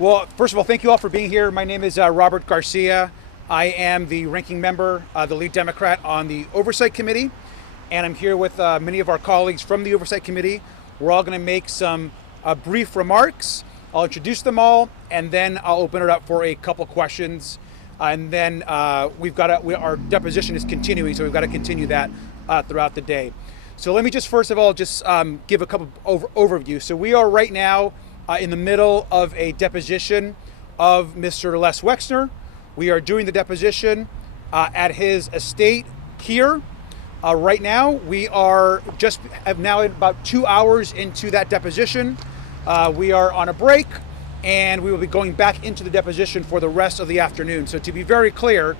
Well, first of all, thank you all for being here. My name is Robert Garcia. I am the ranking member, the lead Democrat on the Oversight Committee, and I'm here with many of our colleagues from the Oversight Committee. We're all going to make some brief remarks. I'll introduce them all, and then I'll open it up for a couple questions. And then our deposition is continuing, so we've got to continue that throughout the day. So let me just first of all give a couple overview. So we are right now in the middle of a deposition of Mr. Les Wexner. We are doing the deposition at his estate here. Right now, we are now about 2 hours into that deposition. We are on a break, and we will be going back into the deposition for the rest of the afternoon. So to be very clear,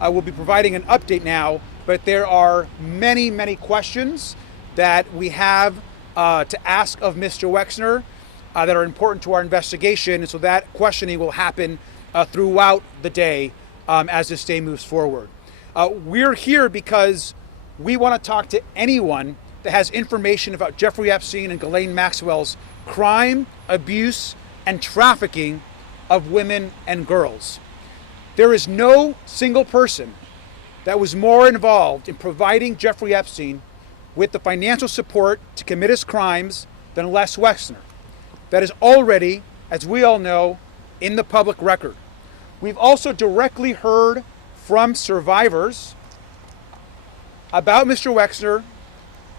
we'll be providing an update now, but there are many, many questions that we have to ask of Mr. Wexner that are important to our investigation. And so that questioning will happen throughout the day as this day moves forward. We're here because we want to talk to anyone that has information about Jeffrey Epstein and Ghislaine Maxwell's crime, abuse, and trafficking of women and girls. There is no single person that was more involved in providing Jeffrey Epstein with the financial support to commit his crimes than Les Wexner. That is already, as we all know, in the public record. We've also directly heard from survivors about Mr. Wexner,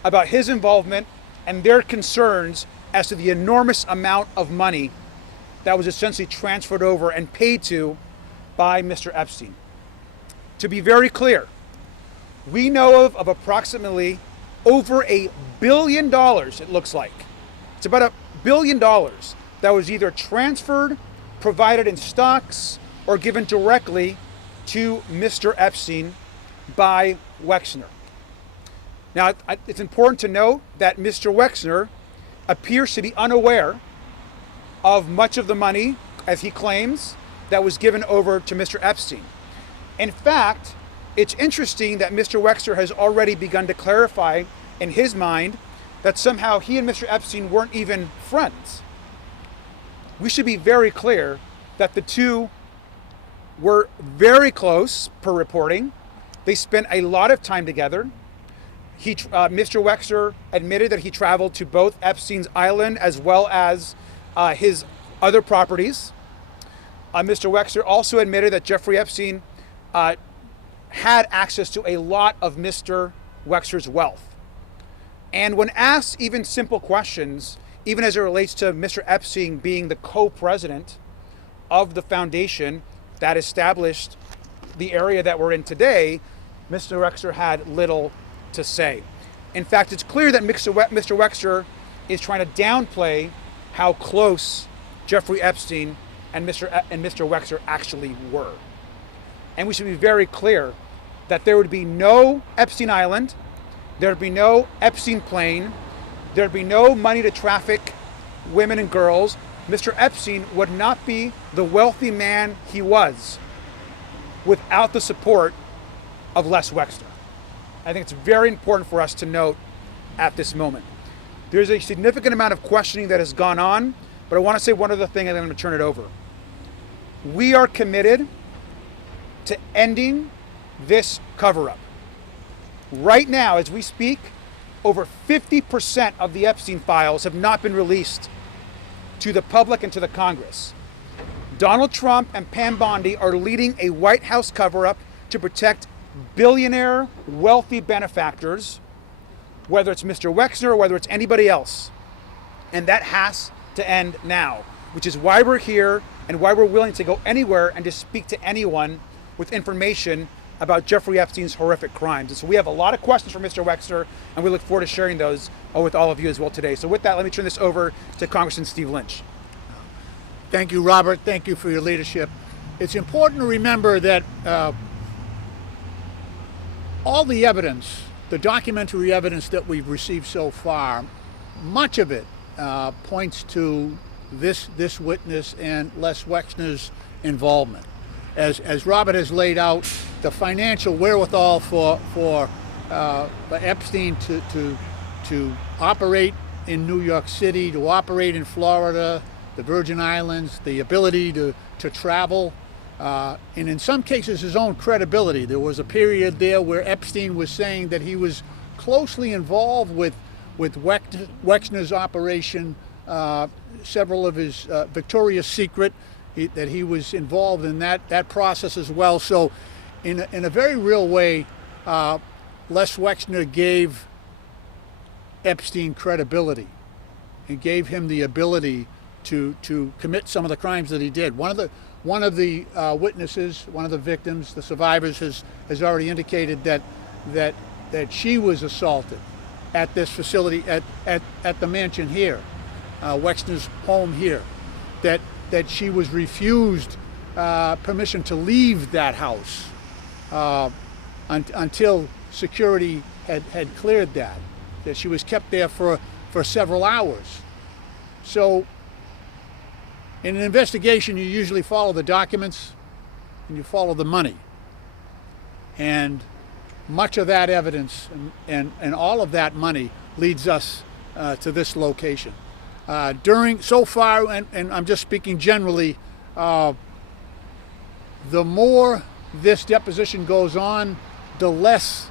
about his involvement, and their concerns as to the enormous amount of money that was essentially transferred over and paid to by Mr. Epstein. To be very clear, we know of approximately over $1 billion, it looks like. It's about $1 billion that was either transferred, provided in stocks, or given directly to Mr. Epstein by Wexner. Now, it's important to note that Mr. Wexner appears to be unaware of much of the money, as he claims, that was given over to Mr. Epstein. In fact, it's interesting that Mr. Wexner has already begun to clarify in his mind that somehow he and Mr. Epstein weren't even friends. We should be very clear that the two were very close per reporting. They spent a lot of time together. Mr. Wexner admitted that he traveled to both Epstein's island as well as his other properties. Mr. Wexner also admitted that Jeffrey Epstein had access to a lot of Mr. Wexner's wealth. And when asked even simple questions, even as it relates to Mr. Epstein being the co-president of the foundation that established the area that we're in today, Mr. Wexner had little to say. In fact, it's clear that Mr. Wexner is trying to downplay how close Jeffrey Epstein and Mr. Wexner actually were. And we should be very clear that there would be no Epstein Island, there would be no Epstein plane, there would be no money to traffic women and girls. Mr. Epstein would not be the wealthy man he was without the support of Les Wexner. I think it's very important for us to note at this moment. There's a significant amount of questioning that has gone on, but I want to say one other thing and then I'm going to turn it over. We are committed to ending this cover-up. Right now, as we speak, over 50% of the Epstein files have not been released to the public and to the Congress. Donald Trump and Pam Bondi are leading a White House cover-up to protect billionaire, wealthy benefactors, whether it's Mr. Wexner or whether it's anybody else. And that has to end now, which is why we're here and why we're willing to go anywhere and to speak to anyone with information about Jeffrey Epstein's horrific crimes. And so we have a lot of questions for Mr. Wexner, and we look forward to sharing those with all of you as well today. So with that, let me turn this over to Congressman Steve Lynch. Thank you, Robert. Thank you for your leadership. It's important to remember that all the evidence, the documentary evidence that we've received so far, much of it points to this witness and Les Wexner's involvement. As Robert has laid out, the financial wherewithal for Epstein to operate in New York City, to operate in Florida, the Virgin Islands, the ability to travel, and in some cases his own credibility. There was a period there where Epstein was saying that he was closely involved with Wexner's operation, several of his Victoria's Secret, that he was involved in that process as well. So in a very real way, Les Wexner gave Epstein credibility and gave him the ability to commit some of the crimes that he did. One of the witnesses, one of the victims, the survivors, has already indicated that she was assaulted at this facility, at the mansion here, Wexner's home here, that she was refused permission to leave that house until security had cleared that she was kept there for several hours. So in an investigation, you usually follow the documents and you follow the money. And much of that evidence and all of that money leads us to this location. So far, and I'm just speaking generally, the more this deposition goes on, the less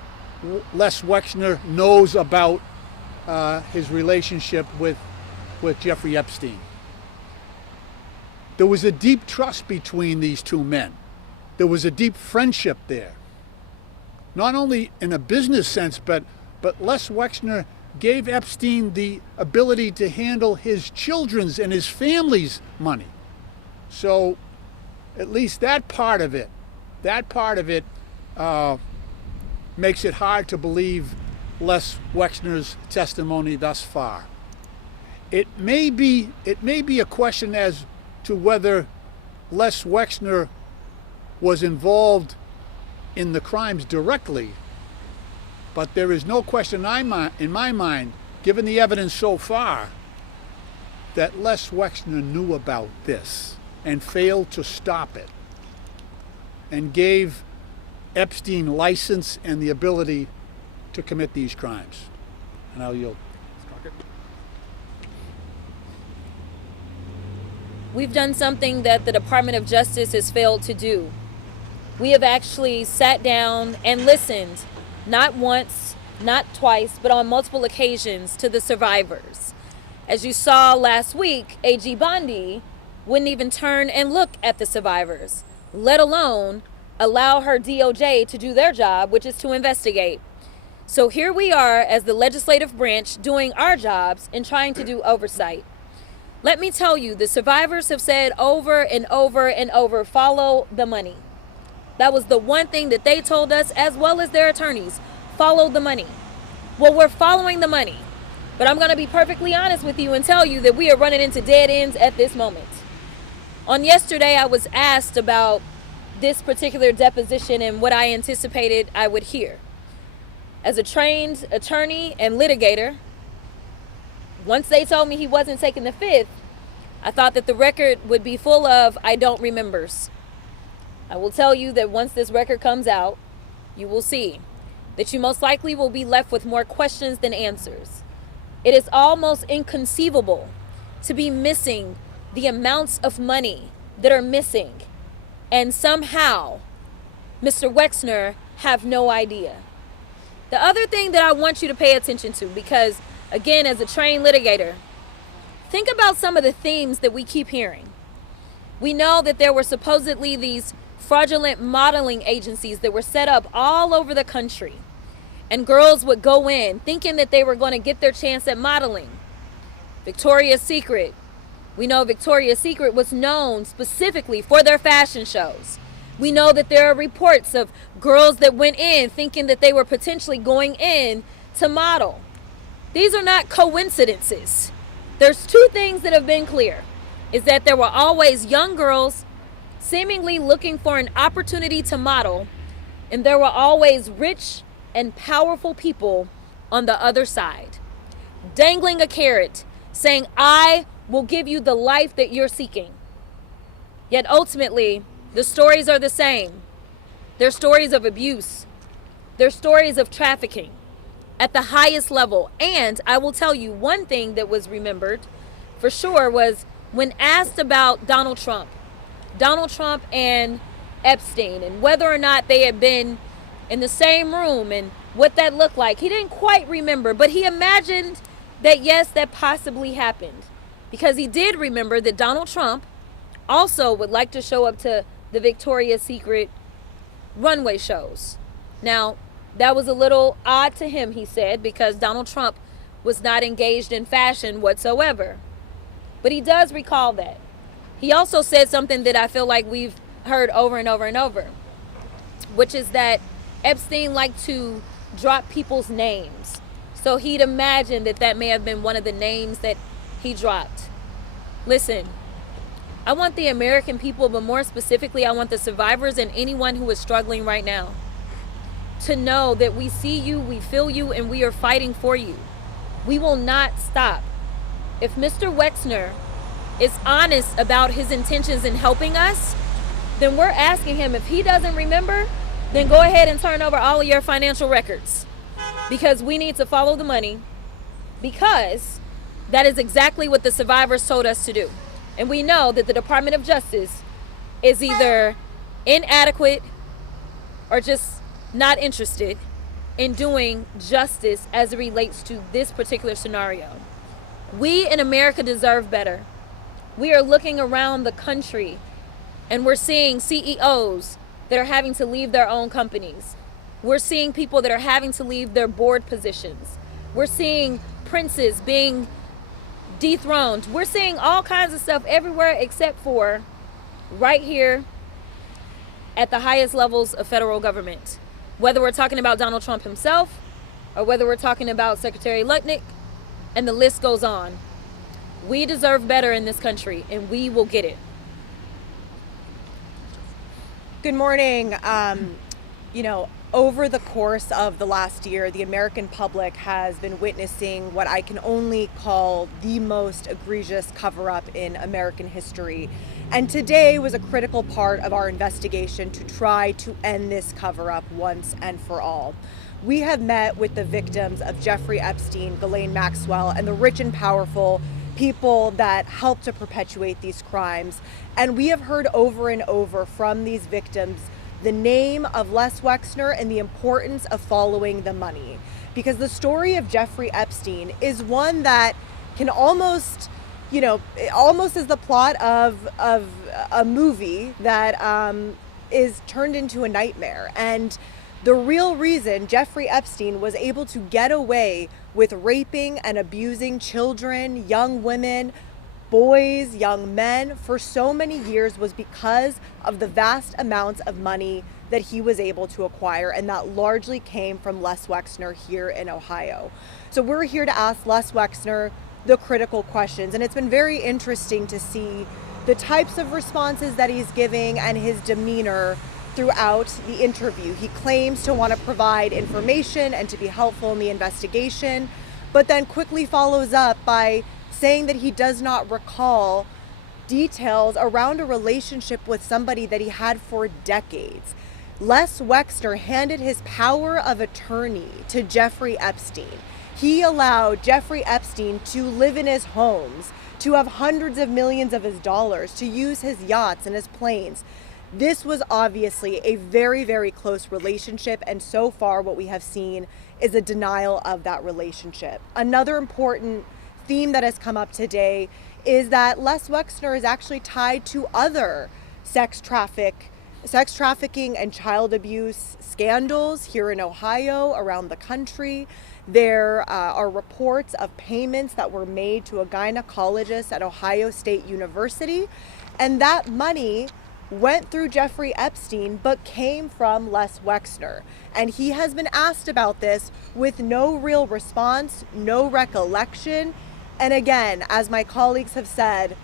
Wexner knows about his relationship with Jeffrey Epstein. There was a deep trust between these two men. There was a deep friendship there. Not only in a business sense, but Les Wexner gave Epstein the ability to handle his children's and his family's money. So at least that part of it makes it hard to believe Les Wexner's testimony thus far. It may be a question as to whether Les Wexner was involved in the crimes directly, but there is no question in my mind, given the evidence so far, that Les Wexner knew about this and failed to stop it and gave Epstein license and the ability to commit these crimes. And I'll yield. We've done something that the Department of Justice has failed to do. We have actually sat down and listened, not once, not twice, but on multiple occasions, to the survivors. As you saw last week, A.G. Bondi wouldn't even turn and look at the survivors, let alone allow her DOJ to do their job, which is to investigate. So here we are as the legislative branch doing our jobs and trying to do oversight. Let me tell you, the survivors have said over and over and over, follow the money. That was the one thing that they told us, as well as their attorneys, follow the money. Well, we're following the money, but I'm going to be perfectly honest with you and tell you that we are running into dead ends at this moment. On yesterday, I was asked about this particular deposition and what I anticipated I would hear. As a trained attorney and litigator, once they told me he wasn't taking the fifth, I thought that the record would be full of I don't remembers. I will tell you that once this record comes out, you will see that you most likely will be left with more questions than answers. It is almost inconceivable to be missing the amounts of money that are missing, and somehow Mr. Wexner have no idea. The other thing that I want you to pay attention to, because again, as a trained litigator, think about some of the themes that we keep hearing. We know that there were supposedly these fraudulent modeling agencies that were set up all over the country, and girls would go in thinking that they were going to get their chance at modeling. Victoria's Secret. We know Victoria's Secret was known specifically for their fashion shows. We know that there are reports of girls that went in thinking that they were potentially going in to model. These are not coincidences. There's two things that have been clear, is that there were always young girls seemingly looking for an opportunity to model, and there were always rich and powerful people on the other side, dangling a carrot, saying, I will give you the life that you're seeking. Yet ultimately, the stories are the same. They're stories of abuse. They're stories of trafficking at the highest level. And I will tell you one thing that was remembered for sure was when asked about Donald Trump and Epstein, and whether or not they had been in the same room and what that looked like, he didn't quite remember, but he imagined that yes, that possibly happened, because he did remember that Donald Trump also would like to show up to the Victoria's Secret runway shows. Now, that was a little odd to him, he said, because Donald Trump was not engaged in fashion whatsoever. But he does recall that. He also said something that I feel like we've heard over and over and over, which is that Epstein liked to drop people's names. So he'd imagined that that may have been one of the names that he dropped. Listen, I want the American people, but more specifically, I want the survivors and anyone who is struggling right now to know that we see you, we feel you, and we are fighting for you. We will not stop. If Mr. Wexner is honest about his intentions in helping us, then we're asking him, if he doesn't remember, then go ahead and turn over all of your financial records, because we need to follow the money, because that is exactly what the survivors told us to do. And we know that the Department of Justice is either inadequate or just not interested in doing justice as it relates to this particular scenario. We in America deserve better. We are looking around the country and we're seeing CEOs that are having to leave their own companies. We're seeing people that are having to leave their board positions. We're seeing princes being dethroned. We're seeing all kinds of stuff everywhere except for right here at the highest levels of federal government. Whether we're talking about Donald Trump himself or whether we're talking about Secretary Lutnick, and the list goes on. We deserve better in this country, and we will get it. Good morning. Over the course of the last year, the American public has been witnessing what I can only call the most egregious cover-up in American history. And today was a critical part of our investigation to try to end this cover-up once and for all. We have met with the victims of Jeffrey Epstein, Ghislaine Maxwell, and the rich and powerful people that helped to perpetuate these crimes. And we have heard over and over from these victims the name of Les Wexner and the importance of following the money. Because the story of Jeffrey Epstein is one that can almost is the plot of a movie that is turned into a nightmare. And the real reason Jeffrey Epstein was able to get away with raping and abusing children, young women, boys, young men for so many years was because of the vast amounts of money that he was able to acquire, and that largely came from Les Wexner here in Ohio. So we're here to ask Les Wexner the critical questions, and it's been very interesting to see the types of responses that he's giving and his demeanor throughout the interview. He claims to want to provide information and to be helpful in the investigation, but then quickly follows up by saying that he does not recall details around a relationship with somebody that he had for decades. Les Wexner handed his power of attorney to Jeffrey Epstein. He allowed Jeffrey Epstein to live in his homes, to have hundreds of millions of his dollars, to use his yachts and his planes. This was obviously a very, very close relationship, and so far what we have seen is a denial of that relationship. Another important theme that has come up today is that Les Wexner is actually tied to other sex trafficking and child abuse scandals here in Ohio, around the country. There are reports of payments that were made to a gynecologist at Ohio State University, and that money went through Jeffrey Epstein but came from Les Wexner. And he has been asked about this with no real response, no recollection. And again, as my colleagues have said,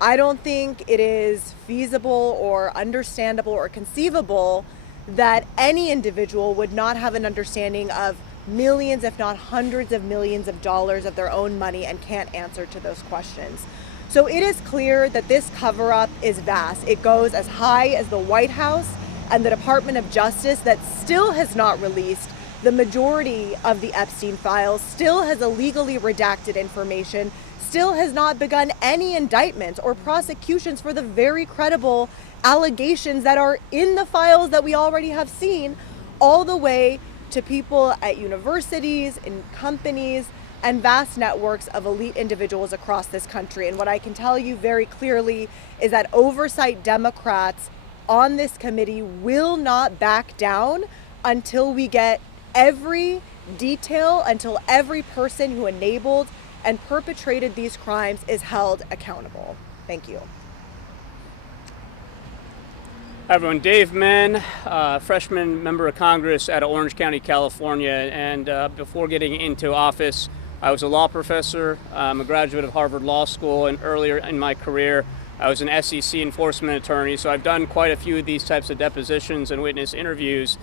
I don't think it is feasible or understandable or conceivable that any individual would not have an understanding of millions, if not hundreds of millions of dollars of their own money and can't answer to those questions. So it is clear that this cover-up is vast. It goes as high as the White House and the Department of Justice that still has not released the majority of the Epstein files, still has illegally redacted information, still has not begun any indictments or prosecutions for the very credible allegations that are in the files that we already have seen, all the way to people at universities, in companies, and vast networks of elite individuals across this country. And what I can tell you very clearly is that oversight Democrats on this committee will not back down until we get every detail, until every person who enabled and perpetrated these crimes is held accountable. Thank you. Hi everyone, Dave Menn, freshman member of Congress out of Orange County, California, and before getting into office, I was a law professor. I'm a graduate of Harvard Law School, and earlier in my career, I was an SEC enforcement attorney, so I've done quite a few of these types of depositions and witness interviews.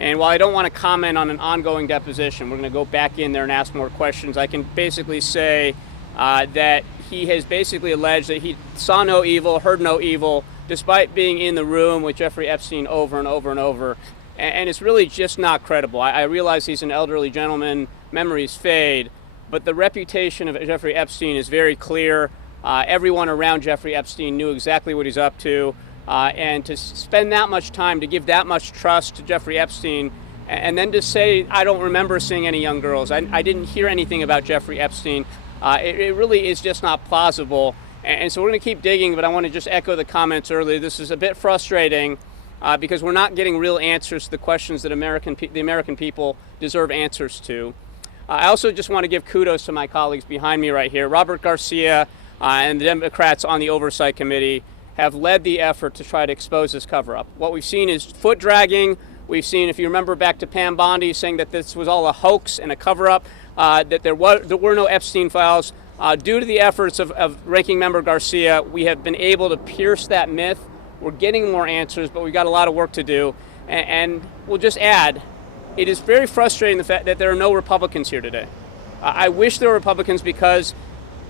And while I don't want to comment on an ongoing deposition, we're going to go back in there and ask more questions, I can basically say that he has basically alleged that he saw no evil, heard no evil, despite being in the room with Jeffrey Epstein over and over and over. And it's really just not credible. I realize he's an elderly gentleman, memories fade, but the reputation of Jeffrey Epstein is very clear. Everyone around Jeffrey Epstein knew exactly what he's up to. And to spend that much time, to give that much trust to Jeffrey Epstein, and then to say, I don't remember seeing any young girls, I didn't hear anything about Jeffrey Epstein, it really is just not plausible. And so we're going to keep digging, but I want to just echo the comments earlier. This is a bit frustrating because we're not getting real answers to the questions that the American people deserve answers to. I also just want to give kudos to my colleagues behind me right here. Robert Garcia and the Democrats on the Oversight Committee have led the effort to try to expose this cover-up. What we've seen is foot dragging. We've seen, if you remember back to Pam Bondi saying that this was all a hoax and a cover-up, that there were no Epstein files. Due to the efforts of Ranking Member Garcia, we have been able to pierce that myth. We're getting more answers, but we've got a lot of work to do. And we'll just add, it is very frustrating the fact that there are no Republicans here today. I wish there were Republicans, because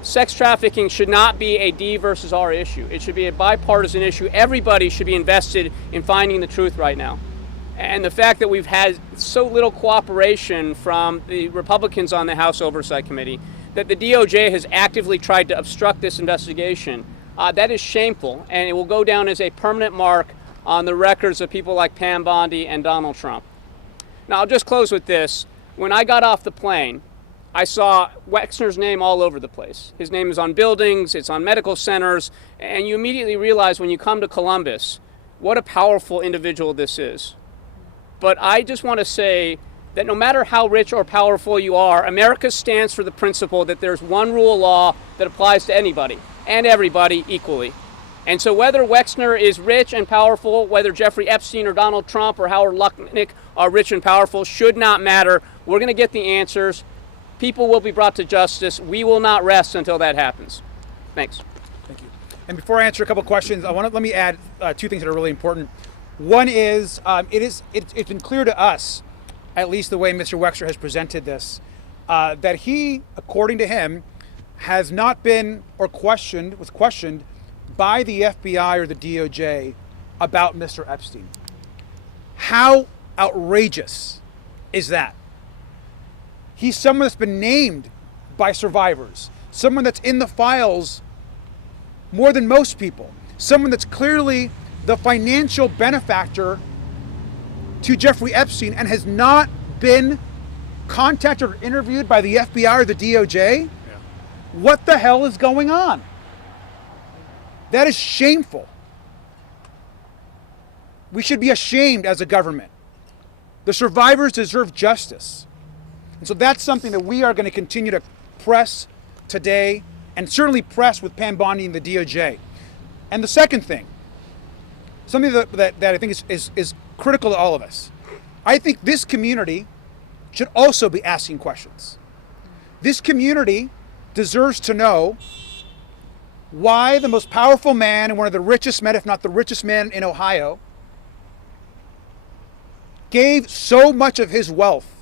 sex trafficking should not be a D versus R issue. It should be a bipartisan issue. Everybody should be invested in finding the truth right now. And the fact that we've had so little cooperation from the Republicans on the House Oversight Committee, that the DOJ has actively tried to obstruct this investigation, that is shameful, and it will go down as a permanent mark on the records of people like Pam Bondi and Donald Trump. Now, I'll just close with this. When I got off the plane, I saw Wexner's name all over the place. His name is on buildings, it's on medical centers, and you immediately realize when you come to Columbus what a powerful individual this is. But I just want to say that no matter how rich or powerful you are, America stands for the principle that there's one rule of law that applies to anybody and everybody equally. And so whether Wexner is rich and powerful, whether Jeffrey Epstein or Donald Trump or Howard Lutnick are rich and powerful, should not matter. We're going to get the answers. People will be brought to justice. We will not rest until that happens. Thanks. Thank you. And before I answer a couple questions, let me add two things that are really important. One is, it's been clear to us, at least the way Mr. Wexner has presented this, that he, according to him, has not been questioned by the FBI or the DOJ about Mr. Epstein. How outrageous is that? He's someone that's been named by survivors, someone that's in the files more than most people, someone that's clearly the financial benefactor to Jeffrey Epstein and has not been contacted or interviewed by the FBI or the DOJ? Yeah. What the hell is going on? That is shameful. We should be ashamed as a government. The survivors deserve justice. And so that's something that we are going to continue to press today, and certainly press with Pam Bondi and the DOJ. And the second thing, something that I think is critical to all of us, I think this community should also be asking questions. This community deserves to know why the most powerful man and one of the richest men, if not the richest man in Ohio, gave so much of his wealth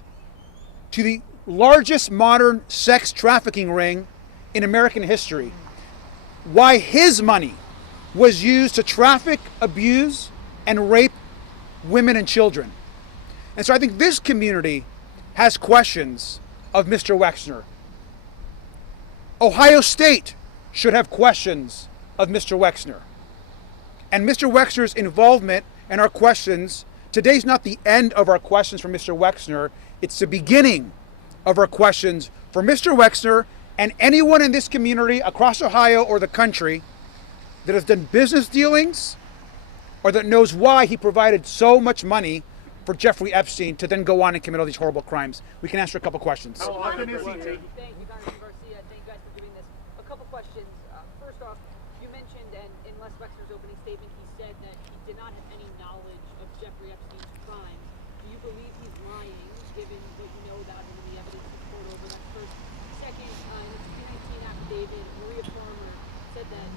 to the largest modern sex trafficking ring in American history. Why his money was used to traffic, abuse, and rape women and children. And so I think this community has questions of Mr. Wexner. Ohio State should have questions of Mr. Wexner. And Mr. Wexner's involvement in our questions, today's not the end of our questions for Mr. Wexner, it's the beginning of our questions for Mr. Wexner and anyone in this community across Ohio or the country that has done business dealings or that knows why he provided so much money for Jeffrey Epstein to then go on and commit all these horrible crimes. We can answer a couple questions. How often is he taking? Thank you, Congressman Garcia. Thank you guys for doing this. A couple questions. First off, you mentioned, and in Les Wexner's opening statement, he said that he did not have any knowledge of Jeffrey Epstein's crimes. Do you believe he's lying, given what you know about him and the evidence to support over that? First. Second, in a 2019 affidavit, Maria Farmer said that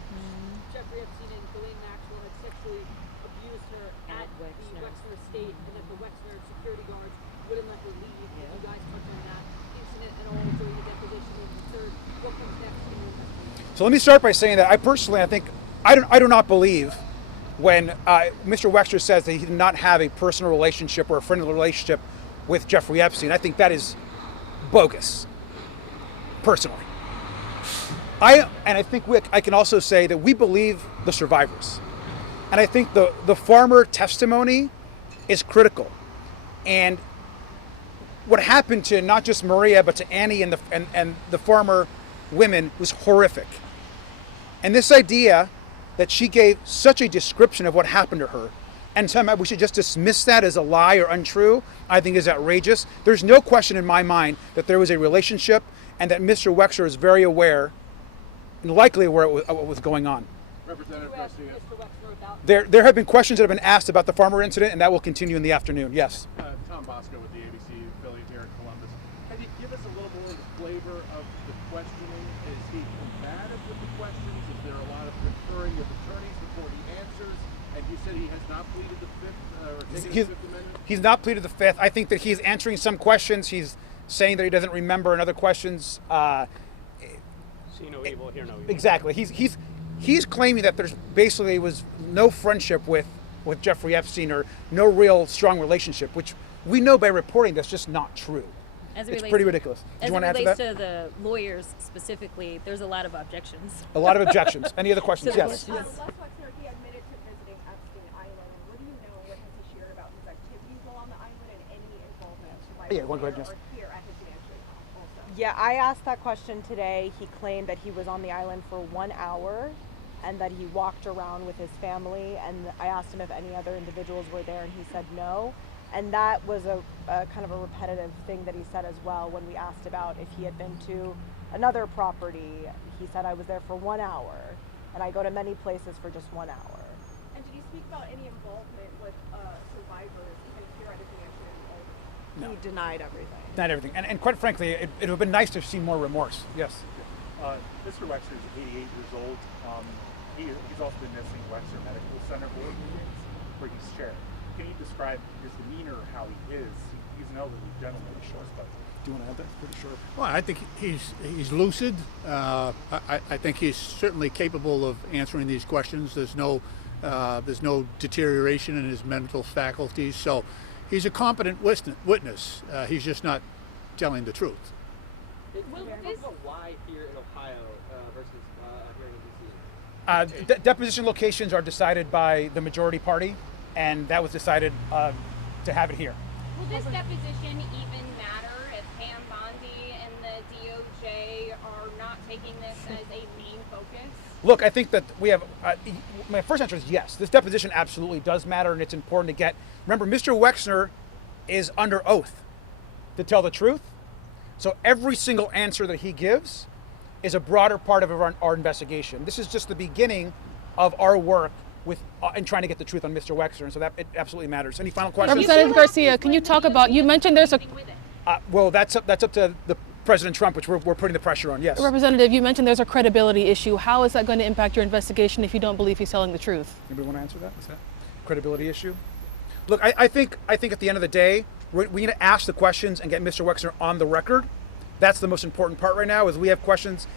Jeffrey Epstein and Ghislaine Maxwell had sexually abused her at the Wexner estate, and that the Wexner security guards wouldn't let her leave. You guys touched on that incident at all during the deposition. And third, what comes next in your investigation? So let me start by saying that I do not believe when Mr. Wexner says that he did not have a personal relationship or a friendly relationship with Jeffrey Epstein. I think that is bogus, personally. I can also say that we believe the survivors. And I think the Farmer testimony is critical. And what happened to not just Maria, but to Annie and the Farmer women was horrific. And this idea that she gave such a description of what happened to her, and somehow we should just dismiss that as a lie or untrue, I think is outrageous. There's no question in my mind that there was a relationship and that Mr. Wexner is very aware and likely aware of what was going on. Representative Garcia. There have been questions that have been asked about the Farmer incident, and that will continue in the afternoon. Yes. Tom Bosco with the ABC affiliate here in Columbus. Can you give us a little more of the flavor of the questioning? Is he combative with the questions? Is there a lot of conferring with attorneys before he answers? And you said he has not pleaded the Fifth or taken the Fifth Amendment? He's not pleaded the Fifth. I think that he's answering some questions. He's saying that he doesn't remember, and other questions. See no evil, hear no evil. Exactly. He's claiming that there's basically was no friendship with Jeffrey Epstein or no real strong relationship, which we know by reporting that's just not true. It's pretty ridiculous. Do you want to add to that? As it relates to the lawyers specifically, there's a lot of objections. A lot of objections. Any other questions? So Yes. questions. Les Wexner, he admitted to visiting Epstein Island. What do you know? What has he shared about his activities while on the island and any involvement Yeah, go ahead, Jess. or here at his mansion also? Yeah, I asked that question today. He claimed that he was on the island for 1 hour and that he walked around with his family, and I asked him if any other individuals were there, and he said no. And that was a kind of a repetitive thing that he said as well when we asked about if he had been to another property. He said, I was there for 1 hour, and I go to many places for just 1 hour. And did he speak about any involvement with survivors and here at his mansion? No. He denied everything. Not everything. And quite frankly, it would have been nice to see more remorse. Yes. Mr. Wexner is 88 years old. He's also been missing Wexner Medical Center board meetings where he's shared. Can you describe his demeanor, how he is? He's an elderly gentleman, of course, but Do you want to add that? Pretty sure. Well, I think he's lucid. I think he's certainly capable of answering these questions. There's no deterioration in his mental faculties. So he's a competent witness. He's just not telling the truth. Will this why here in Ohio versus here in DC? Deposition locations are decided by the majority party, and that was decided to have it here. Will this deposition even matter if Pam Bondi and the DOJ are not taking this as a main focus? Look, I think that we have, my first answer is yes. This deposition absolutely does matter, and it's important to get. Remember, Mr. Wexner is under oath to tell the truth. So every single answer that he gives is a broader part of our investigation. This is just the beginning of our work with in trying to get the truth on Mr. Wexner, and so that it absolutely matters. Any final questions? Representative Garcia, can you talk about, you mentioned there's a, Well, that's up to the President Trump, which we're putting the pressure on, yes. Representative, you mentioned there's a credibility issue. How is that going to impact your investigation if you don't believe he's telling the truth? Anybody want to answer that? Is that a credibility issue? Look, I think at the end of the day, we need to ask the questions and get Mr. Wexner on the record. That's the most important part right now, is we have questions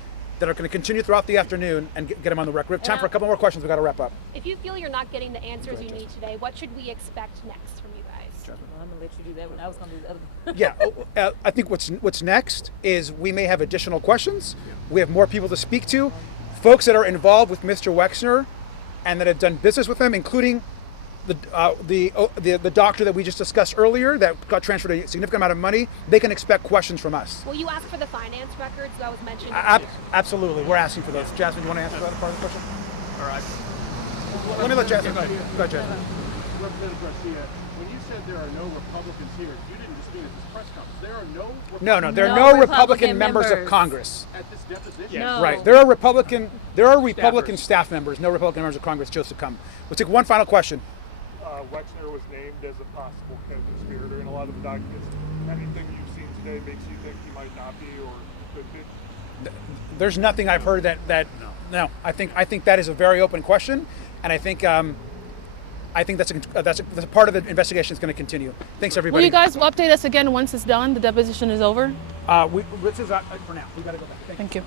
that are going to continue throughout the afternoon and get them on the record. We have time for a couple more questions. We've got to wrap up. If you feel you're not getting the answers you need today, what should we expect next from you guys? Well, I'm gonna let you do that one. I was gonna do the other. Yeah, I think what's next is we may have additional questions. We have more people to speak to, folks that are involved with Mr. Wexner and that have done business with him, including the doctor that we just discussed earlier that got transferred a significant amount of money. They can expect questions from us. Will you ask for the finance records that was mentioned? Absolutely, we're asking for those. Jasmine, you want to answer that part of the question? All right. Let me let Jasmine. Go ahead, Jasmine. Representative Garcia, when you said there are no Republicans here, you didn't just mean at this press conference. There are no Republicans. No, there are no Republican members of Congress. At this deposition? No. Right. There are Republican staff members, no Republican members of Congress chose to come. We'll take one final question. Wexner was named as a possible co-conspirator in a lot of the documents. Anything you've seen today makes you think he might not be or could be? There's nothing I've heard that no. I think that is a very open question, and I think that's a part of the investigation that's going to continue. Thanks, everybody. Will you guys update us again once it's done? The deposition is over. This is for now. We got to go back. Thank you.